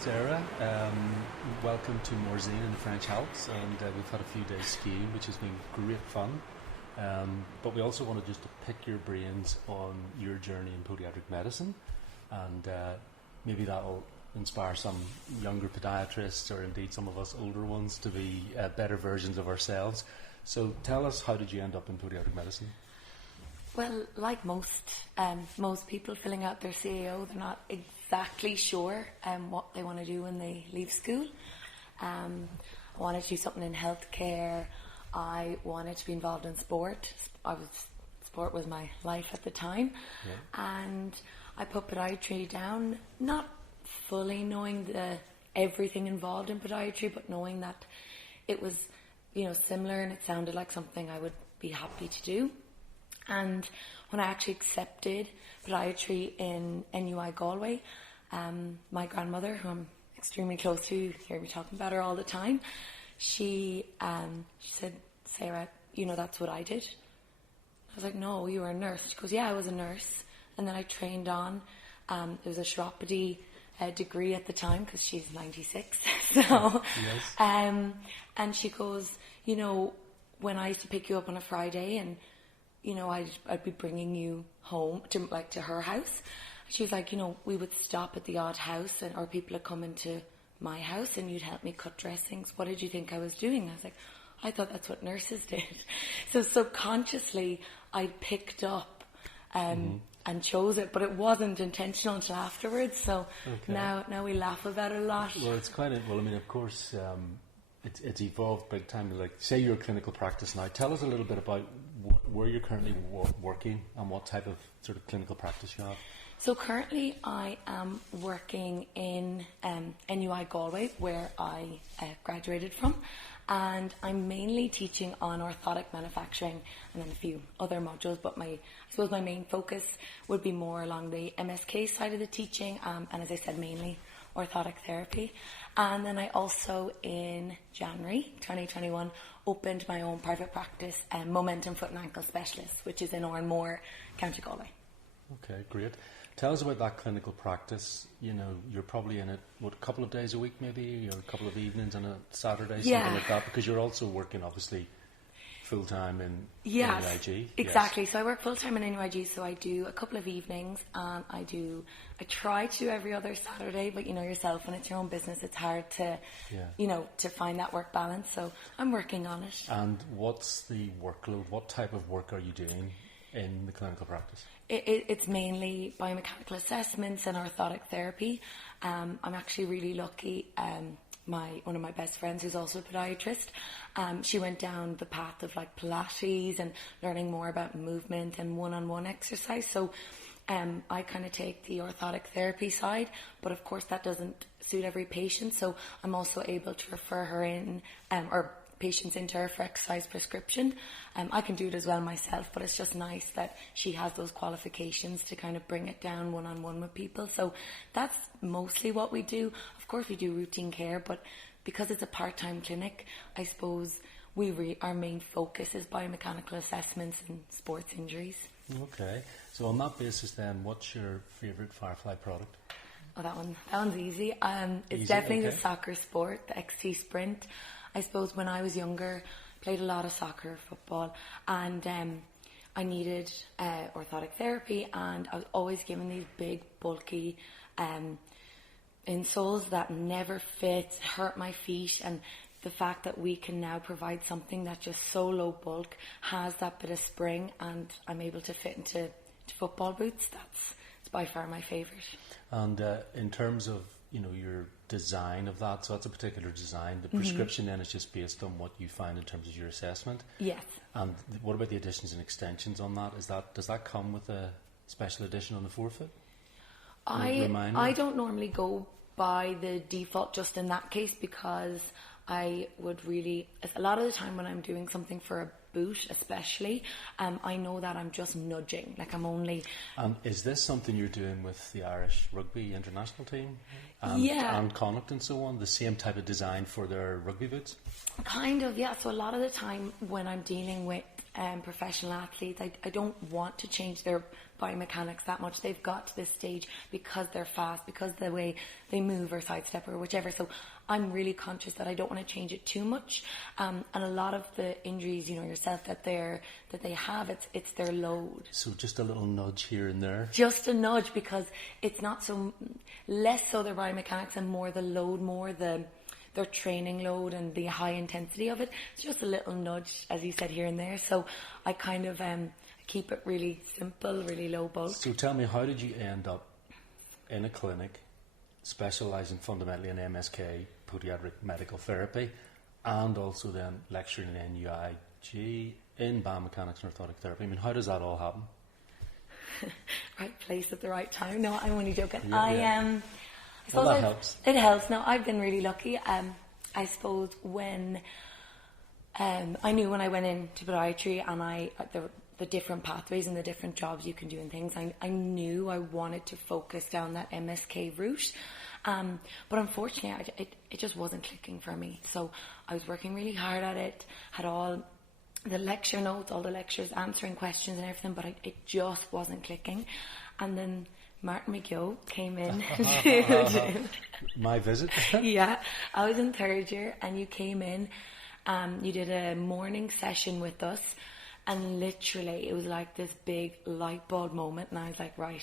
Sarah. Welcome to Morzine in the French Alps, and we've had a few days skiing, which has been great fun. But we also wanted just to pick your brains on your journey in podiatric medicine, and maybe that'll inspire some younger podiatrists, or indeed some of us older ones, to be better versions of ourselves. So tell us, how did you end up in podiatric medicine? Well, like most people filling out their CAO, they're not exactly sure what they want to do when they leave school. I wanted to do something in healthcare. I wanted to be involved in sport. Sport was my life at the time. Yeah. And I put podiatry down, not fully knowing everything involved in podiatry, but knowing that it was, similar, and it sounded like something I would be happy to do. And when I actually accepted podiatry in NUIG Galway, my grandmother, who I'm extremely close to, you hear me talking about her all the time, she said, "Sarah, that's what I did." I was like, "No, you were a nurse." She goes, "Yeah, I was a nurse." And then I trained on. It was a chiropody degree at the time, because she's 96. So, yes. And she goes, when I used to pick you up on a Friday, and I'd be bringing you home to her house. She was like, we would stop at the odd house, or people would come into my house, and you'd help me cut dressings. What did you think I was doing? I was like, I thought that's what nurses did. So subconsciously, I picked up and chose it, but it wasn't intentional until afterwards. So now we laugh about it a lot. Well, it's of course, it's evolved big time. Like, say you're a clinical practice now. Tell us a little bit about where you're currently working and what type of sort of clinical practice you have. So currently I am working in NUIG Galway, where I graduated from, and I'm mainly teaching on orthotic manufacturing and then a few other modules, but I suppose my main focus would be more along the MSK side of the teaching, and as I said, mainly orthotic therapy. And then I also, in January 2021, opened my own private practice, Momentum Foot and Ankle Specialist, which is in Oranmore, County Galway. Okay, great. Tell us about that clinical practice. You're probably in it, a couple of days a week maybe, or a couple of evenings on a Saturday, something like that, because you're also working, obviously, full-time in NUIG. Exactly. Yes. So I work full-time in NUIG, so I do a couple of evenings, and I try to do every other Saturday, but yourself, when it's your own business, it's hard to, to find that work balance, so I'm working on it. And what's the workload? What type of work are you doing in the clinical practice? It's mainly biomechanical assessments and orthotic therapy. I'm actually really lucky. One of my best friends, who's also a podiatrist, she went down the path of like Pilates and learning more about movement and one-on-one exercise. So I kind of take the orthotic therapy side, but of course that doesn't suit every patient. So I'm also able to refer her in, or patients into her for exercise prescription. I can do it as well myself, but it's just nice that she has those qualifications to kind of bring it down one-on-one with people. So that's mostly what we do. Of course we do routine care, but because it's a part-time clinic, I suppose our main focus is biomechanical assessments and sports injuries. Okay, so on that basis then, what's your favourite Firefly product? Oh, that one's easy. It's definitely the soccer sport, the XT Sprint. I suppose when I was younger, played a lot of soccer, football, and I needed orthotic therapy, and I was always given these big, bulky insoles that never fit, hurt my feet, and the fact that we can now provide something that's just so low bulk, has that bit of spring, and I'm able to fit into football boots, it's by far my favourite. And in terms of your design of that, so that's a particular design. The prescription then is just based on what you find in terms of your assessment. Yes. And what about the additions and extensions on that? Does that come with a special edition on the forefoot? I don't normally go by the default just in that case, because I would really, a lot of the time when I'm doing something for a boot especially, I know that I'm just nudging, like I'm only... is this something you're doing with the Irish rugby international team? And Connacht and so on, the same type of design for their rugby boots? Kind of, yeah. So a lot of the time when I'm dealing with professional athletes. I don't want to change their biomechanics that much. They've got to this stage because they're fast, because the way they move or sidestep or whichever. So I'm really conscious that I don't want to change it too much. And a lot of the injuries, yourself, that they have, it's their load. So just a little nudge here and there. Just a nudge, because it's not less so their biomechanics and more the load, more their training load and the high intensity of it. It's just a little nudge, as you said, here and there. So I kind of keep it really simple, really low bulk. So tell me, how did you end up in a clinic specialising fundamentally in MSK, podiatric medical therapy, and also then lecturing in NUIG in biomechanics and orthotic therapy? I mean, how does that all happen? Right place at the right time. No, I'm only joking. Yeah. Well, that helps. It helps. No, I've been really lucky. I suppose when I knew when I went into podiatry and the different pathways and the different jobs you can do and things, I knew I wanted to focus down that MSK route. But unfortunately, it just wasn't clicking for me. So I was working really hard at it, had all the lecture notes, all the lectures, answering questions and everything, but it just wasn't clicking. And then Martin McGill came in to my visit. Yeah, I was in third year and you came in, you did a morning session with us, and literally it was like this big light bulb moment, and I was like, right,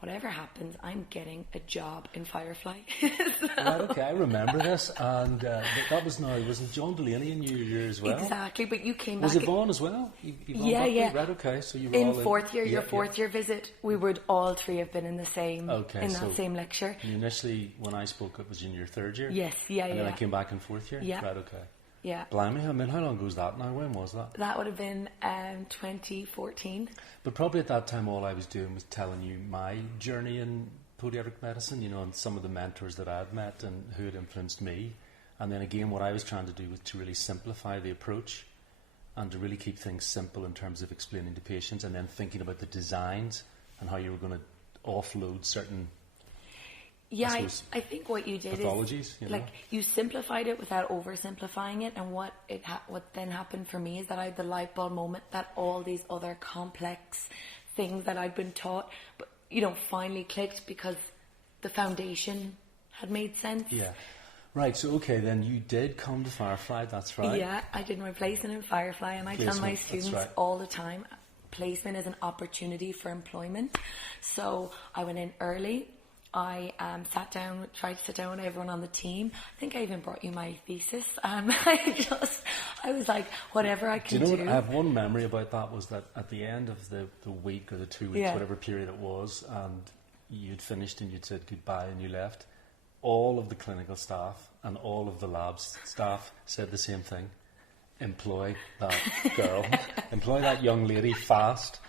whatever happens, I'm getting a job in Firefly. Right, okay, I remember this, and that was wasn't John Delaney in your year as well? Exactly, but you came was back. Was Yvonne as well? Yeah. Right, okay, so you were in all fourth year, your fourth year visit, we would all three have been in the same, that same lecture. Initially, when I spoke, it was in your third year? Yes, And then I came back in fourth year? Yeah. Right, okay. Yeah. Blimey, I mean, how long ago was that now? When was that? That would have been 2014. But probably at that time all I was doing was telling you my journey in podiatric medicine, and some of the mentors that I'd met and who had influenced me. And then again, what I was trying to do was to really simplify the approach and to really keep things simple in terms of explaining to patients, and then thinking about the designs and how you were going to offload certain I think what you did pathologies, is you simplified it without oversimplifying it, and what then happened for me is that I had the light bulb moment that all these other complex things that I'd been taught, but finally clicked because the foundation had made sense. Yeah. Right, so okay, then you did come to Firefly, that's right. Yeah, I did my placement in Firefly, and I tell my students all the time, placement is an opportunity for employment. So I went in early. I tried to sit down with everyone on the team. I think I even brought you my thesis. I was like, whatever I can do. What I have one memory about that was that at the end of the week or the 2 weeks, whatever period it was, and you'd finished and you'd said goodbye and you left, all of the clinical staff and all of the labs staff said the same thing. Employ that girl. Employ that young lady fast.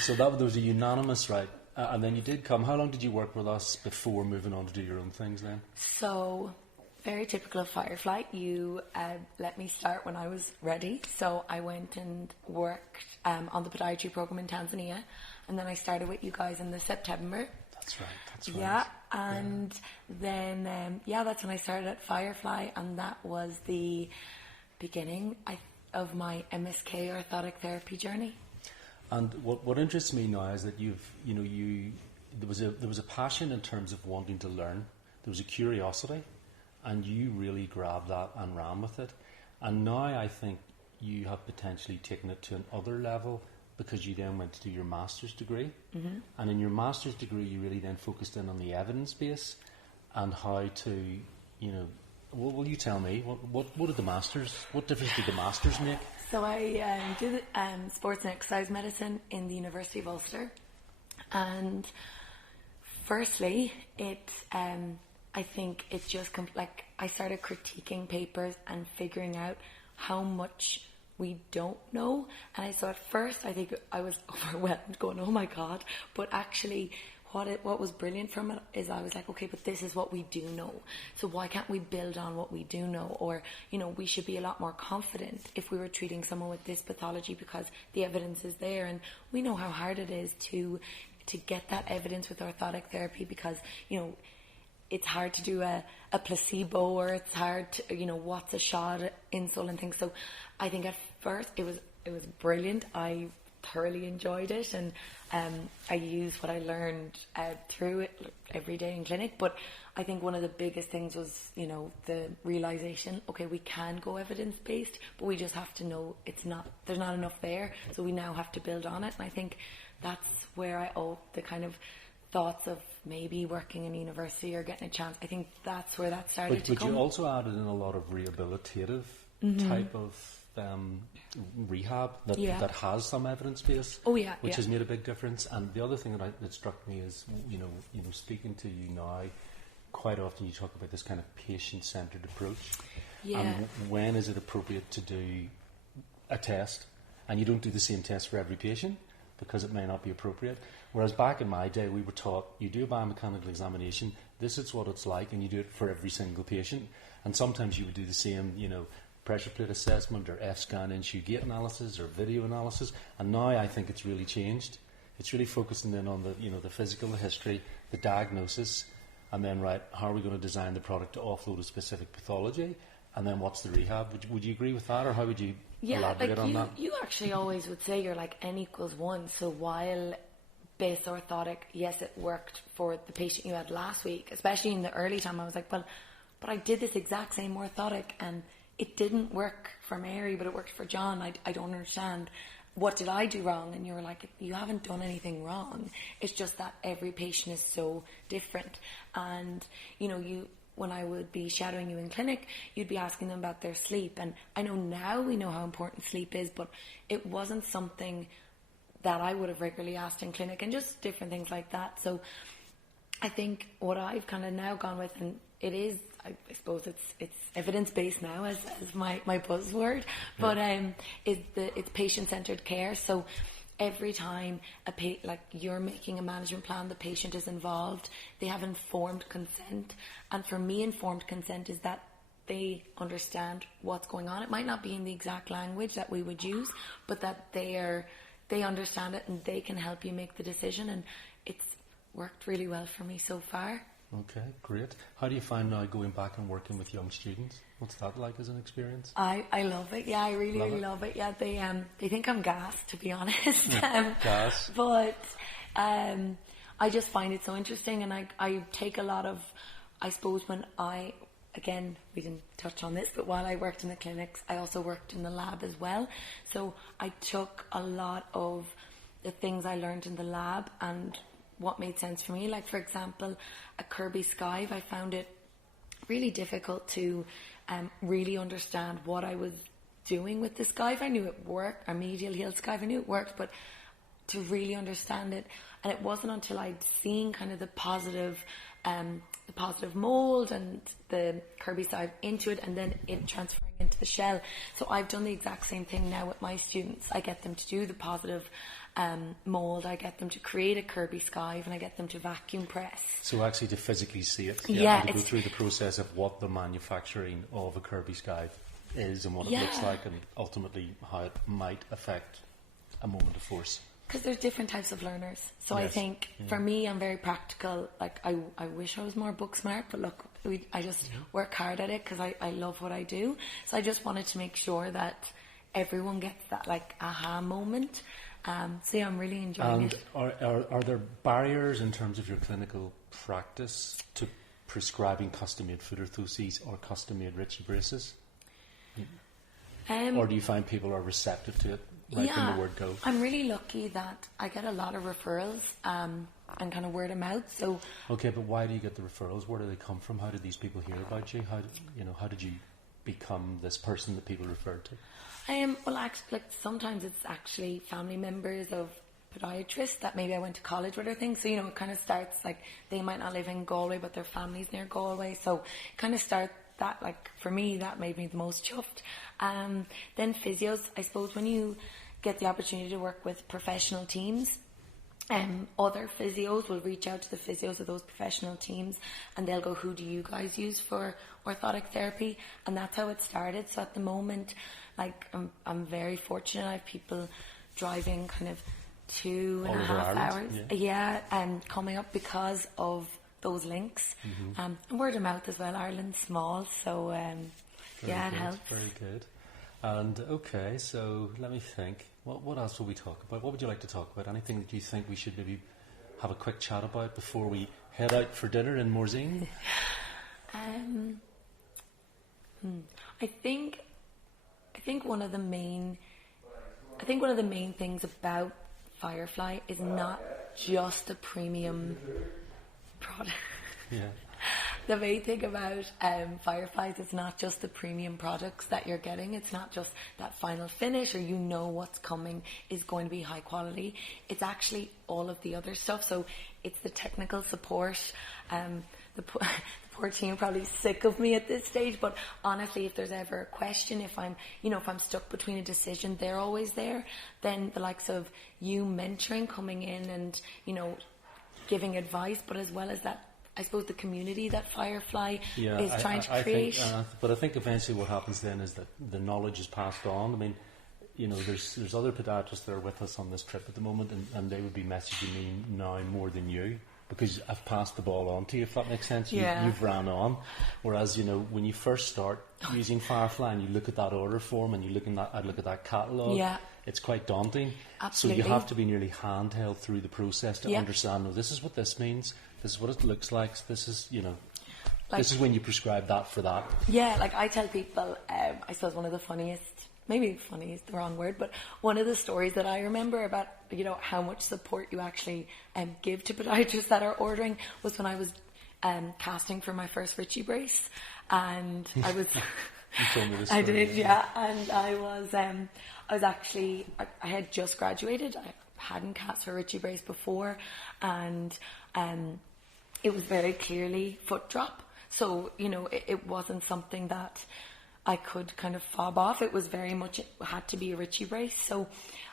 So there was a unanimous, right? And then you did come. How long did you work with us before moving on to do your own things then? So, very typical of Firefly. You let me start when I was ready. So I went and worked on the podiatry program in Tanzania. And then I started with you guys in the September. That's right. Yeah, and then, that's when I started at Firefly. And that was the beginning of my MSK orthotic therapy journey. And what interests me now is that there was a passion in terms of wanting to learn. There was a curiosity, and you really grabbed that and ran with it. And now I think you have potentially taken it to another level, because you then went to do your master's degree. Mm-hmm. And in your master's degree, you really then focused in on the evidence base and how to, what will you tell me? What difference did the masters make? So I did sports and exercise medicine in the University of Ulster, and firstly, I think it's just I started critiquing papers and figuring out how much we don't know. And so at first, I think I was overwhelmed, going, "Oh my God!" But actually, what was brilliant from it is I was like, okay, but this is what we do know. So why can't we build on what we do know? Or, we should be a lot more confident if we were treating someone with this pathology, because the evidence is there, and we know how hard it is to get that evidence with orthotic therapy, because, it's hard to do a placebo, or it's hard to, what's a shot, insole and things. So I think at first it was it was brilliant. I thoroughly enjoyed it, and I used what I learned through it every day in clinic. But I think one of the biggest things was, you know, the realization, okay, we can go evidence-based, but we just have to know there's not enough there, so we now have to build on it. And I think that's where I owe the kind of thoughts of maybe working in university or getting a chance. I think that's where that started to come. But you also added in a lot of rehabilitative type of rehab that has some evidence base, which has made a big difference. And the other thing that struck me is, you know, speaking to you now, quite often you talk about this kind of patient-centered approach. Yeah. And when is it appropriate to do a test? And you don't do the same test for every patient because it may not be appropriate. Whereas back in my day, we were taught, you do a biomechanical examination, this is what it's like, and you do it for every single patient. And sometimes you would do the same, you know, pressure plate assessment or F-scan issue gate analysis or video analysis. And now I think it's really changed. It's really focusing in on the, you know, the physical, the history, the diagnosis, and then, right, how are we going to design the product to offload a specific pathology? And then what's the rehab? Would you agree with that, or how would you elaborate on that? You actually always would say you're like N equals 1. So while base orthotic, yes, it worked for the patient you had last week, especially in the early time, I was like, well, but I did this exact same orthotic and it didn't work for Mary, but it worked for John. I don't understand. What did I do wrong? And you were like, you haven't done anything wrong. It's just that every patient is so different. And, you know, when I would be shadowing you in clinic, you'd be asking them about their sleep. And I know now we know how important sleep is, but it wasn't something that I would have regularly asked in clinic, and just different things like that. So I think what I've kind of now gone with, and it is, I suppose it's evidence-based now as my buzzword, but it's patient-centered care. So every time like you're making a management plan, the patient is involved, they have informed consent. And for me, informed consent is that they understand what's going on. It might not be in the exact language that we would use, but that they understand it and they can help you make the decision. And it's worked really well for me so far. Okay, great. How do you find now going back and working with young students? What's that like as an experience? I love it. Yeah, I really love it. Yeah, they think I'm gas, to be honest. Gas. But I just find it so interesting, and I take a lot of, I suppose when again, we didn't touch on this, but while I worked in the clinics, I also worked in the lab as well. So I took a lot of the things I learned in the lab and what made sense for me. Like, for example, a Kirby skive, I found it really difficult to really understand what I was doing with the skive. I knew it worked, a medial heel skive, I knew it worked, but to really understand it, and it wasn't until I'd seen kind of the positive mold and the Kirby skive into it, and then it transferring into the shell. So I've done the exact same thing now with my students. I get them to do the positive mold, I get them to create a Kirby skive, and I get them to vacuum press. So actually to physically see it, and to go through the process of what the manufacturing of a Kirby skive is and what it looks like, and ultimately how it might affect a moment of force. Because there's different types of learners. So I think for me, I'm very practical. Like I wish I was more book smart, but look, I just work hard at it because I love what I do. So I just wanted to make sure that everyone gets that like aha moment. So yeah, I'm really enjoying it. Are there barriers in terms of your clinical practice to prescribing custom-made foot orthoses or custom-made Richie braces? Or do you find people are receptive to it right from the word go? I'm really lucky that I get a lot of referrals and kind of word of mouth. So okay, but why do you get the referrals? Where do they come from? How did these people hear about you? How did you become this person that people referred to? Well, actually, like sometimes it's actually family members of podiatrists that maybe I went to college with or things. So, it kind of starts like they might not live in Galway, but their family's near Galway. So it kind of starts that, like for me, that made me the most chuffed. Then physios, I suppose when you get the opportunity to work with professional teams, other physios will reach out to the physios of those professional teams and they'll go, who do you guys use for orthotic therapy? And that's how it started. So at the moment, like I'm very fortunate. I have people driving kind of 2.5 hours coming up because of those links. And word of mouth as well. Ireland's small, so it helps. Very good. And okay, so let me think. What else will we talk about? What would you like to talk about? Anything that you think we should maybe have a quick chat about before we head out for dinner in Morzine? I think one of the main things about Firefly is not just a premium product. Yeah. The main thing about Fireflies is not just the premium products that you're getting. It's not just that final finish, or you know what's coming is going to be high quality. It's actually all of the other stuff. So it's the technical support. The poor team are probably sick of me at this stage, but honestly, if there's ever a question, if I'm stuck between a decision, they're always there. Then the likes of you mentoring, coming in and, giving advice, but as well as that, I suppose the community that Firefly is trying to create. But I think eventually what happens then is that the knowledge is passed on. I mean, there's other podiatrists that are with us on this trip at the moment, and they would be messaging me now more than you, because I've passed the ball on to you, if that makes sense. You've ran on. Whereas, when you first start using Firefly and you look at that order form and you look at that catalogue, it's quite daunting. Absolutely. So you have to be nearly handheld through the process to understand, this is what this means, this is what it looks like, this is, this is when you prescribe that for that. Yeah, like I tell people, I suppose one of the funniest, maybe funny is the wrong word, but one of the stories that I remember about, how much support you actually give to podiatrists that are ordering was when I was casting for my first Richie Brace, and I was... You told me this story. I did, yeah, and I was actually, I had just graduated, I hadn't cast for Richie Brace before, and it was very clearly foot drop, so, it wasn't something that I could kind of fob off. It was very much, it had to be a Richie Brace. So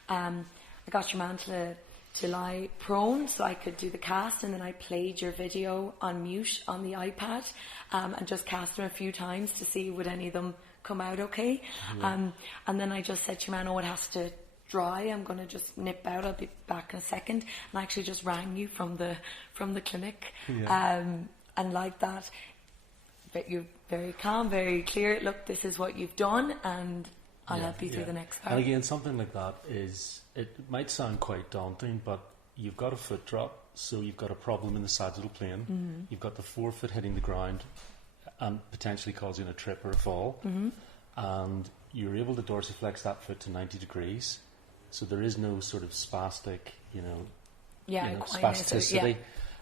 I got your man to lie prone so I could do the cast, and then I played your video on mute on the iPad and just cast them a few times to see would any of them come out okay. And then I just said to your man, it has to dry, I'm going to just nip out, I'll be back in a second. And I actually just rang you from the clinic. And like that, but you're very calm, very clear. Look, this is what you've done, and I'll help you through the next part. And again, something like that it might sound quite daunting, but you've got a foot drop, so you've got a problem in the sagittal plane. Mm-hmm. You've got the forefoot hitting the ground and potentially causing a trip or a fall. Mm-hmm. And you're able to dorsiflex that foot to 90 degrees. So there is no sort of spastic, spasticity.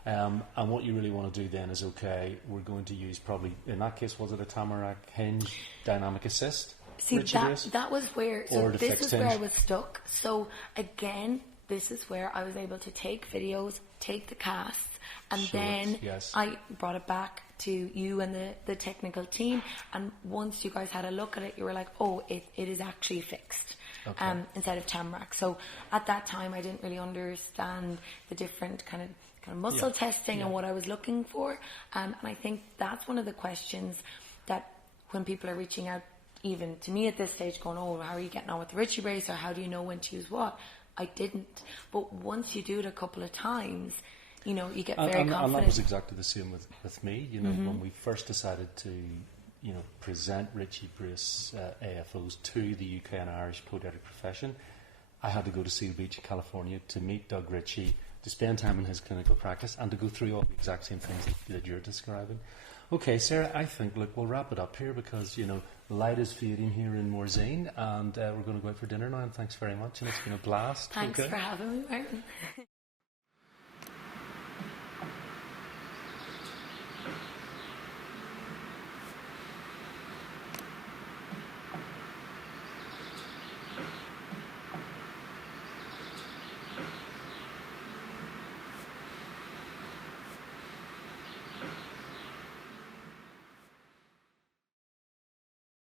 And what you really want to do then is, we're going to use probably, in that case, was it a Tamarack hinge dynamic assist? See, that was where, so this is where I was stuck. So again, this is where I was able to take videos, take the casts, and then I brought it back to you and the technical team. And once you guys had a look at it, you were like, it is actually fixed. Instead of Tamarack. So at that time, I didn't really understand the different kind of muscle testing and what I was looking for. And I think that's one of the questions that when people are reaching out, even to me at this stage, going, how are you getting on with the Richie Brace, or how do you know when to use what? I didn't. But once you do it a couple of times, you get very confident. And that was exactly the same with me. When we first decided to present Richie Brace AFOs to the UK and Irish podiatric profession, I had to go to Seal Beach, California, to meet Doug Ritchie, to spend time in his clinical practice, and to go through all the exact same things that you're describing. Okay, Sarah, I think, we'll wrap it up here because, light is fading here in Morzine, and we're going to go out for dinner now, and thanks very much, and it's been a blast. Thanks for having me, Martin.